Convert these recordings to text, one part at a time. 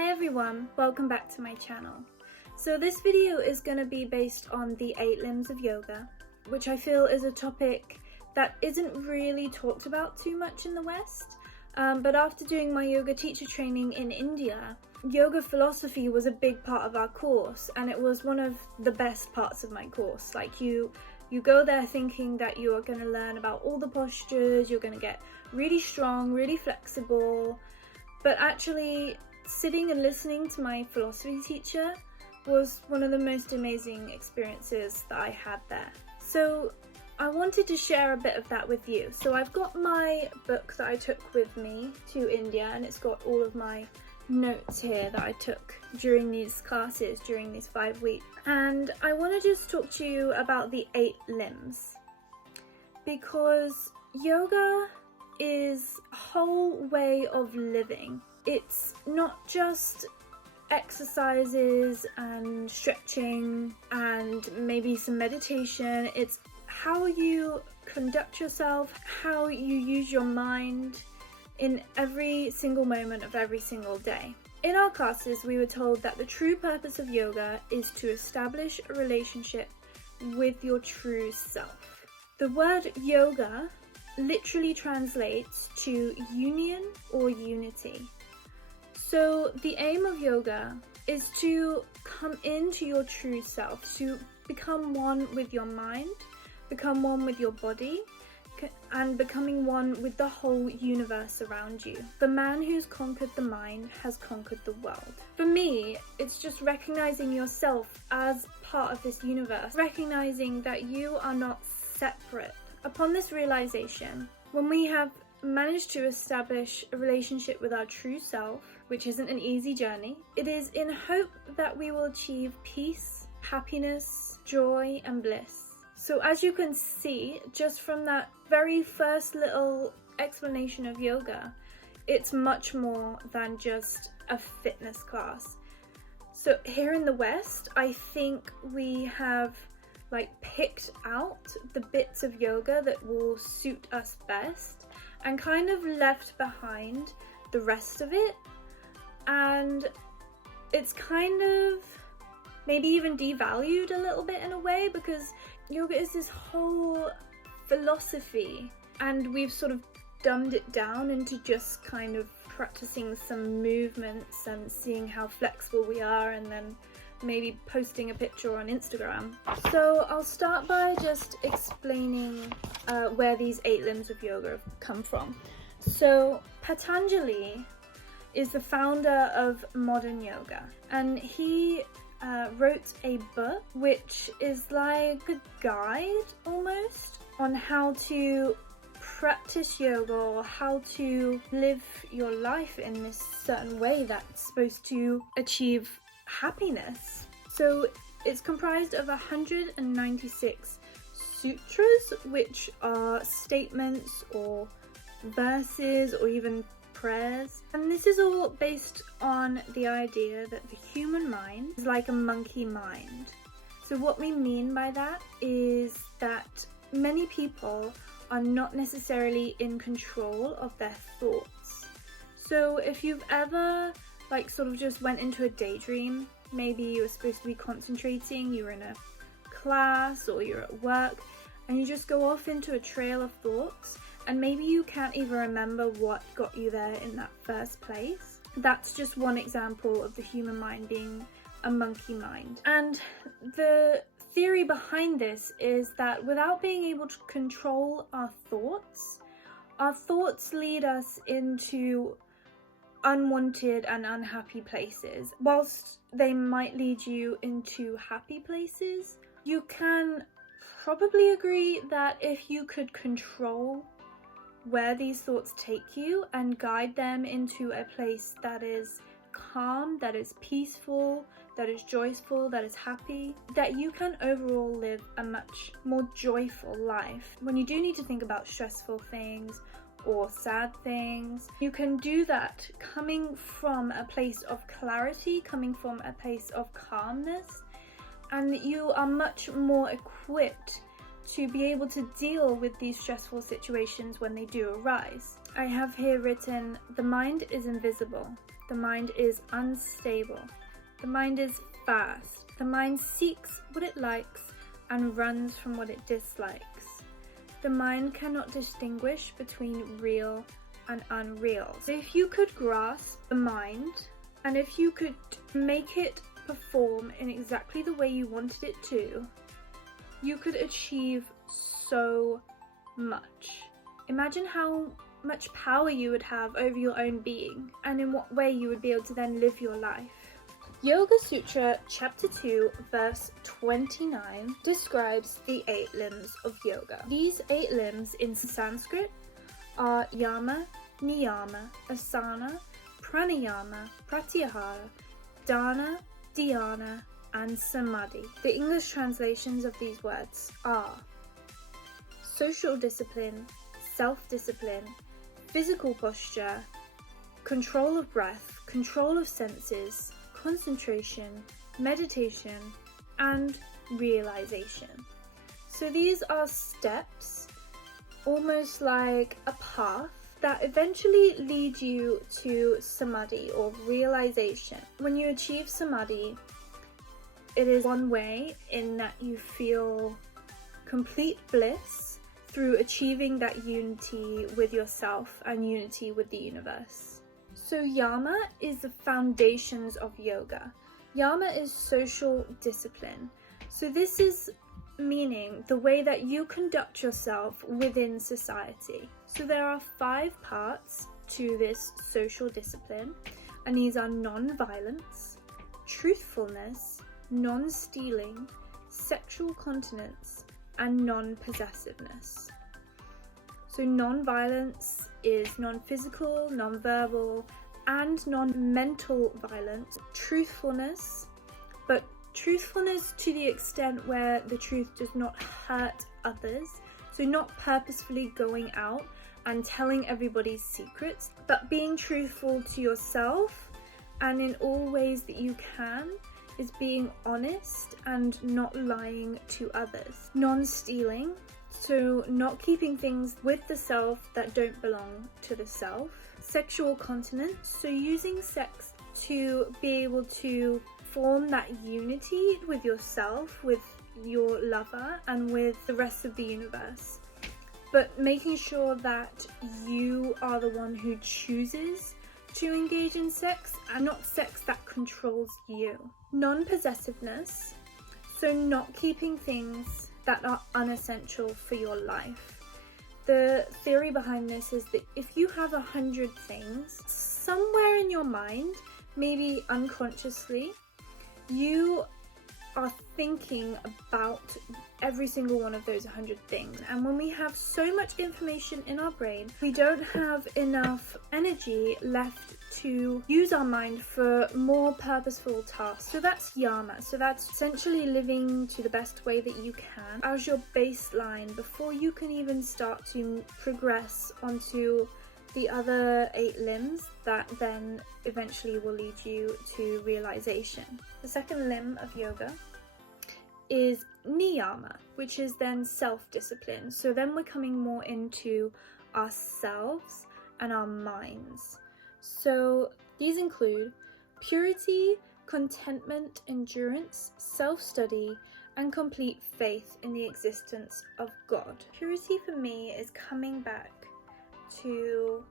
Hi everyone, welcome back to my channel. So this video is going to be based on the 8 limbs of yoga, which I feel is a topic that isn't really talked about too much in the West. But after doing my yoga teacher training in India, yoga philosophy was a big part of our course, and it was one of the best parts of my course. Like you go there thinking that you are going to learn about all the postures, you're going to get really strong, really flexible, but actually sitting and listening to my philosophy teacher was one of the most amazing experiences that I had there. So I wanted to share a bit of that with you. So I've got my book that I took with me to India, and it's got all of my notes here that I took during these classes, during these 5 weeks. And I want to just talk to you about the 8 limbs, because yoga is a whole way of living. It's not just exercises and stretching and maybe some meditation. It's how you conduct yourself, how you use your mind in every single moment of every single day. In our classes, we were told that the true purpose of yoga is to establish a relationship with your true self. The word yoga literally translates to union or unity. So the aim of yoga is to come into your true self, to become one with your mind, become one with your body, and becoming one with the whole universe around you. The man who's conquered the mind has conquered the world. For me, it's just recognizing yourself as part of this universe, recognizing that you are not separate. Upon this realization, when we have managed to establish a relationship with our true self, which isn't an easy journey, it is in hope that we will achieve peace, happiness, joy, and bliss. So as you can see, just from that very first little explanation of yoga, it's much more than just a fitness class. So here in the West, I think we have picked out the bits of yoga that will suit us best and kind of left behind the rest of it. And it's kind of maybe even devalued a little bit in a way, because yoga is this whole philosophy, and we've sort of dumbed it down into just kind of practicing some movements and seeing how flexible we are, and then maybe posting a picture on Instagram. So I'll start by just explaining where these 8 limbs of yoga have come from. So Patanjali is the founder of modern yoga, and he wrote a book which is like a guide almost on how to practice yoga, or how to live your life in this certain way that's supposed to achieve happiness. So it's comprised of 196 sutras, which are statements or verses or even prayers. And this is all based on the idea that the human mind is like a monkey mind. So what we mean by that is that many people are not necessarily in control of their thoughts. So if you've ever sort of just went into a daydream, maybe you were supposed to be concentrating, you were in a class or you're at work, and you just go off into a trail of thoughts, and maybe you can't even remember what got you there in that first place. That's just one example of the human mind being a monkey mind. And the theory behind this is that without being able to control our thoughts lead us into unwanted and unhappy places. Whilst they might lead you into happy places, you can probably agree that if you could control where these thoughts take you and guide them into a place that is calm, that is peaceful, that is joyful, that is happy, that you can overall live a much more joyful life. When you do need to think about stressful things or sad things, you can do that coming from a place of clarity, coming from a place of calmness, and you are much more equipped to be able to deal with these stressful situations when they do arise. I have here written, the mind is invisible, the mind is unstable, the mind is fast, the mind seeks what it likes and runs from what it dislikes. The mind cannot distinguish between real and unreal. So if you could grasp the mind, and if you could make it perform in exactly the way you wanted it to, you could achieve so much. Imagine how much power you would have over your own being, and in what way you would be able to then live your life. Yoga Sutra chapter 2 verse 29 describes the 8 limbs of yoga. These 8 limbs in Sanskrit are yama, niyama, asana, pranayama, pratyahara, dana, dhyana, and samadhi. The English translations of these words are social discipline, self-discipline, physical posture, control of breath, control of senses, concentration, meditation, and realization. So these are steps, almost like a path, that eventually lead you to samadhi or realization. When you achieve samadhi, it is one way in that you feel complete bliss through achieving that unity with yourself and unity with the universe. So yama is the foundations of yoga. Yama is social discipline. So this is meaning the way that you conduct yourself within society. So there are 5 parts to this social discipline, and these are non-violence, truthfulness, non-stealing, sexual continence, and non-possessiveness. So non-violence is non-physical, non-verbal, and non-mental violence. Truthfulness, but truthfulness to the extent where the truth does not hurt others. So not purposefully going out and telling everybody's secrets, but being truthful to yourself, and in all ways that you can is being honest and not lying to others. Non-stealing, so not keeping things with the self that don't belong to the self. Sexual continence, so using sex to be able to form that unity with yourself, with your lover, and with the rest of the universe. But making sure that you are the one who chooses to engage in sex and not sex that controls you. Non-possessiveness, so not keeping things that are unessential for your life. The theory behind this is that if you have 100 things, somewhere in your mind, maybe unconsciously, you are thinking about every single one of those 100 things. And when we have so much information in our brain, we don't have enough energy left to use our mind for more purposeful tasks. So that's yama. So that's essentially living to the best way that you can as your baseline before you can even start to progress onto the other 8 limbs that then eventually will lead you to realization. The second limb of yoga is niyama, which is then self-discipline. So then we're coming more into ourselves and our minds. So these include purity, contentment, endurance, self-study, and complete faith in the existence of God. Purity for me is coming back to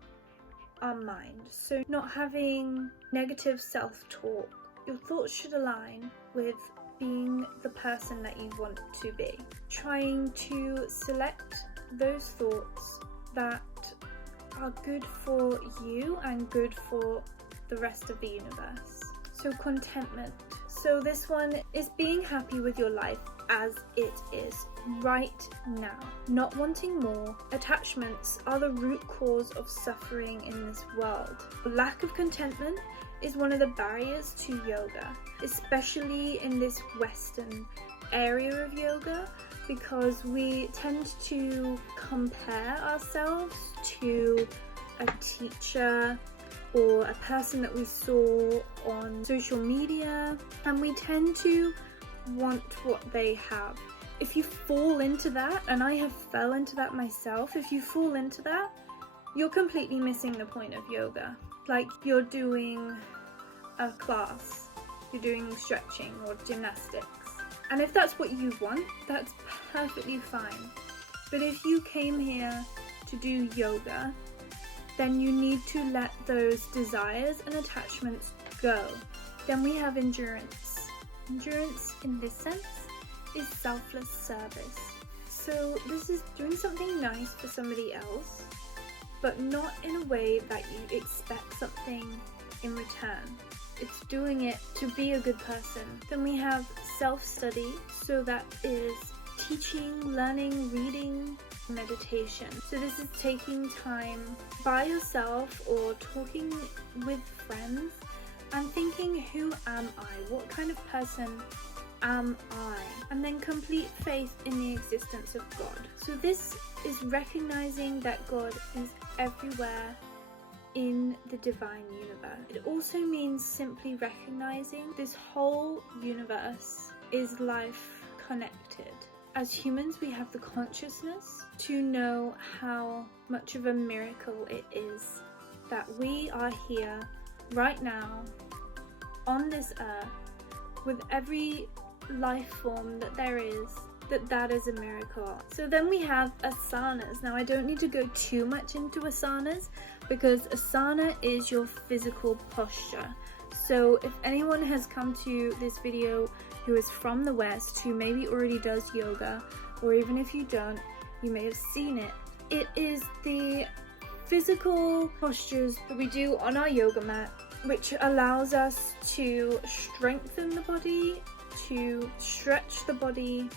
our mind. So not having negative self-talk. Your thoughts should align with being the person that you want to be. Trying to select those thoughts that are good for you and good for the rest of the universe. So contentment. So this one is being happy with your life as it is right now, not wanting more. Attachments are the root cause of suffering in this world. Lack of contentment is one of the barriers to yoga, especially in this Western area of yoga, because we tend to compare ourselves to a teacher or a person that we saw on social media, and we tend to want what they have. If you fall into that, and I have fell into that myself, if you fall into that, you're completely missing the point of yoga. Like, you're doing a class, you're doing stretching or gymnastics. And if that's what you want, that's perfectly fine. But if you came here to do yoga, then you need to let those desires and attachments go. Then we have endurance. Endurance in this sense is selfless service. So this is doing something nice for somebody else, but not in a way that you expect something in return. It's doing it to be a good person. Then we have self-study, so that is teaching, learning, reading, meditation. So this is taking time by yourself or talking with friends and thinking, who am I? What kind of person am I? And then complete faith in the existence of God. So this is recognizing that God is everywhere in the divine universe. It also means simply recognizing this whole universe is life connected. As humans, we have the consciousness to know how much of a miracle it is that we are here right now on this earth with every life form that there is, that is a miracle. So then we have asanas. Now I don't need to go too much into asanas because asana is your physical posture. So if anyone has come to this video who is from the West, who maybe already does yoga, or even if you don't, you may have seen it. It is the physical postures that we do on our yoga mat, which allows us to strengthen the body, to stretch the body,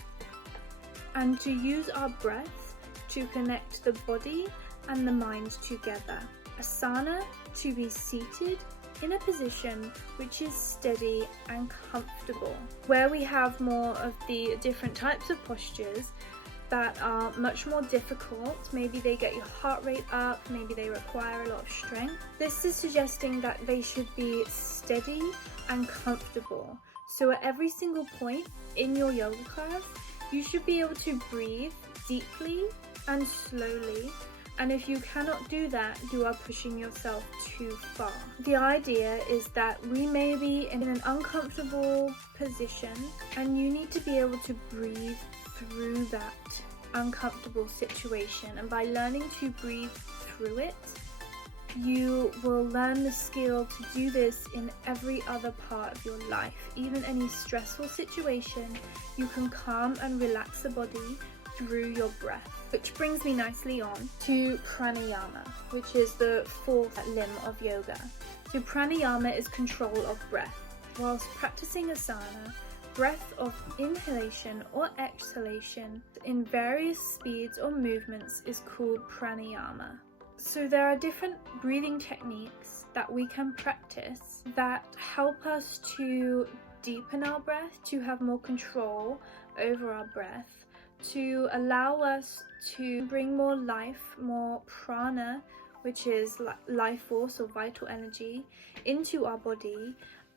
and to use our breath to connect the body and the mind together. Asana, to be seated in a position which is steady and comfortable. Where we have more of the different types of postures that are much more difficult, maybe they get your heart rate up, maybe they require a lot of strength. This is suggesting that they should be steady and comfortable. So at every single point in your yoga class, you should be able to breathe deeply and slowly. And if you cannot do that, you are pushing yourself too far. The idea is that we may be in an uncomfortable position and you need to be able to breathe through that uncomfortable situation. And by learning to breathe through it, you will learn the skill to do this in every other part of your life. Even any stressful situation, you can calm and relax the body through your breath. Which brings me nicely on to pranayama, which is the fourth limb of yoga. So pranayama is control of breath. Whilst practicing asana, breath of inhalation or exhalation in various speeds or movements is called pranayama. So there are different breathing techniques that we can practice that help us to deepen our breath, to have more control over our breath, to allow us to bring more life, more prana, which is life force or vital energy, into our body,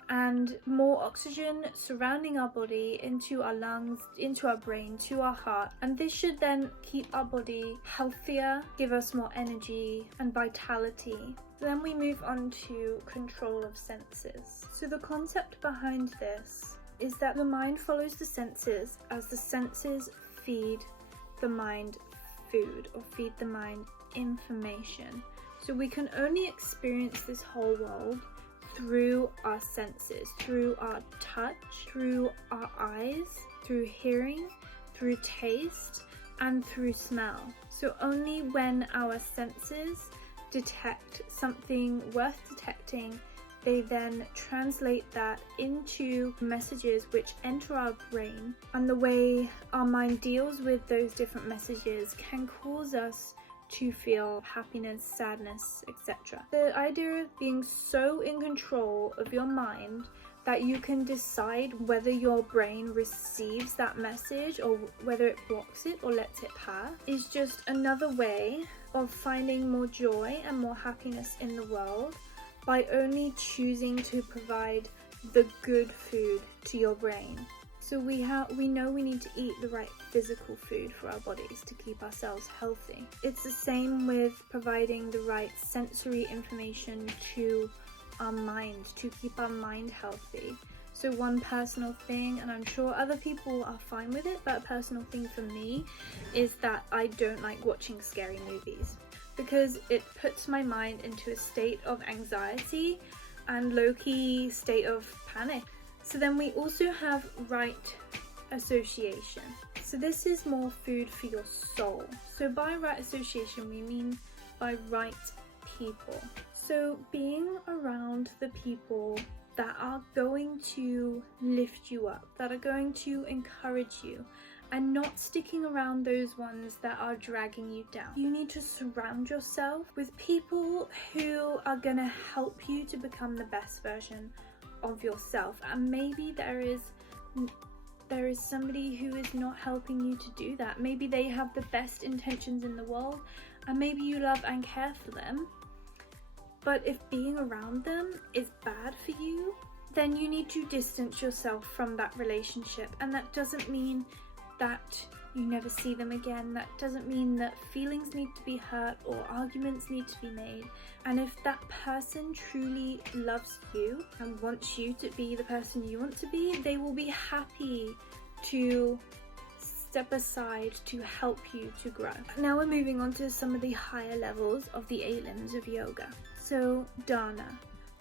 and more oxygen surrounding our body into our lungs, into our brain, to our heart. And this should then keep our body healthier, give us more energy and vitality. Then we move on to control of senses. So the concept behind this is that the mind follows the senses as the senses feed the mind food or feed the mind information. So we can only experience this whole world through our senses, through our touch, through our eyes, through hearing, through taste, and through smell. So only when our senses detect something worth detecting, they then translate that into messages which enter our brain, and the way our mind deals with those different messages can cause us to feel happiness, sadness, etc. The idea of being so in control of your mind that you can decide whether your brain receives that message or whether it blocks it or lets it pass is just another way of finding more joy and more happiness in the world by only choosing to provide the good food to your brain. So we know we need to eat the right physical food for our bodies to keep ourselves healthy. It's the same with providing the right sensory information to our mind to keep our mind healthy. So one personal thing, and I'm sure other people are fine with it, but a personal thing for me is that I don't like watching scary movies because it puts my mind into a state of anxiety and low-key state of panic. So then we also have right association. So this is more food for your soul. So by right association, we mean by right people. So being around the people that are going to lift you up, that are going to encourage you, and not sticking around those ones that are dragging you down. You need to surround yourself with people who are gonna help you to become the best version of yourself. And maybe there is somebody who is not helping you to do that. Maybe they have the best intentions in the world, and maybe you love and care for them. But if being around them is bad for you, then you need to distance yourself from that relationship. And that doesn't mean that you never see them again. That doesn't mean that feelings need to be hurt or arguments need to be made. And if that person truly loves you and wants you to be the person you want to be, they will be happy to step aside to help you to grow. Now we're moving on to some of the higher levels of the 8 limbs of yoga. So dharana,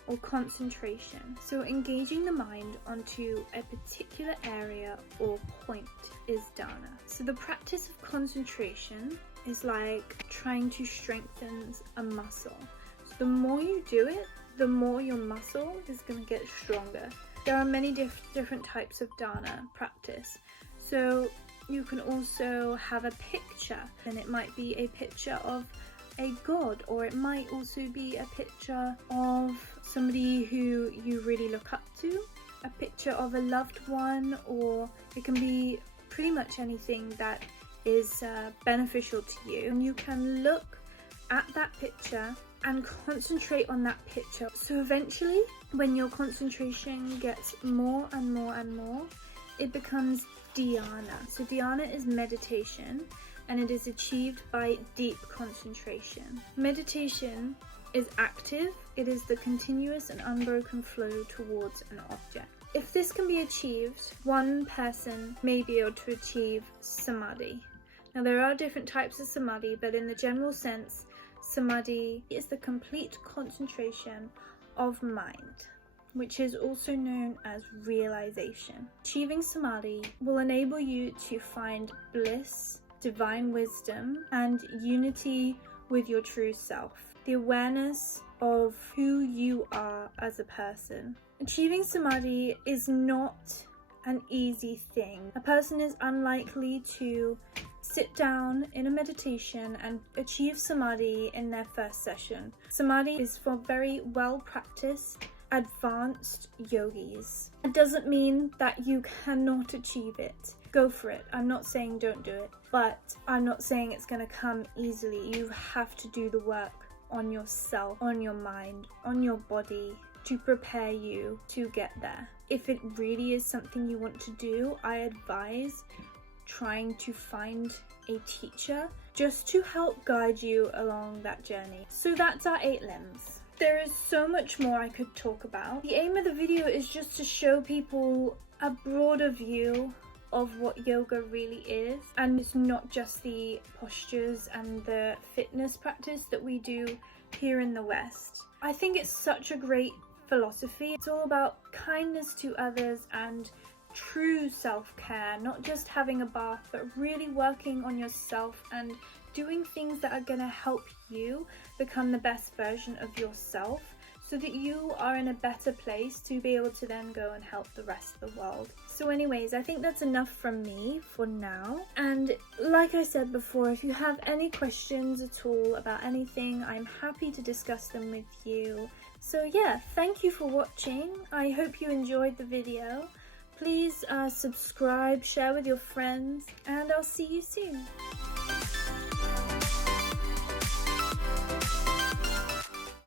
or concentration. So engaging the mind onto a particular area or point is dharana. So the practice of concentration is like trying to strengthen a muscle. So the more you do it, the more your muscle is going to get stronger. There are many different types of dharana practice. So you can also have a picture, and it might be a picture of a god, or it might also be a picture of somebody who you really look up to, a picture of a loved one, or it can be pretty much anything that is beneficial to you. And you can look at that picture and concentrate on that picture. So eventually, when your concentration gets more and more and more, it becomes dhyana. So dhyana is meditation, and it is achieved by deep concentration. Meditation is active. It is the continuous and unbroken flow towards an object. If this can be achieved, one person may be able to achieve samadhi. Now there are different types of samadhi, but in the general sense, samadhi is the complete concentration of mind, which is also known as realization. Achieving samadhi will enable you to find bliss, divine wisdom, and unity with your true self. The awareness of who you are as a person. Achieving samadhi is not an easy thing. A person is unlikely to sit down in a meditation and achieve samadhi in their first session. Samadhi is for very well practiced, advanced yogis. It doesn't mean that you cannot achieve it. Go for it. I'm not saying don't do it, but I'm not saying it's going to come easily. You have to do the work on yourself, on your mind, on your body to prepare you to get there. If it really is something you want to do, I advise trying to find a teacher just to help guide you along that journey. So that's our 8 limbs. There is so much more I could talk about. The aim of the video is just to show people a broader view of what yoga really is, and it's not just the postures and the fitness practice that we do here in the West. I think it's such a great philosophy. It's all about kindness to others and true self-care, not just having a bath, but really working on yourself and doing things that are going to help you become the best version of yourself, so that you are in a better place to be able to then go and help the rest of the world. So anyways, I think that's enough from me for now. And like I said before, if you have any questions at all about anything, I'm happy to discuss them with you. So yeah, thank you for watching. I hope you enjoyed the video. Please subscribe, share with your friends, and I'll see you soon.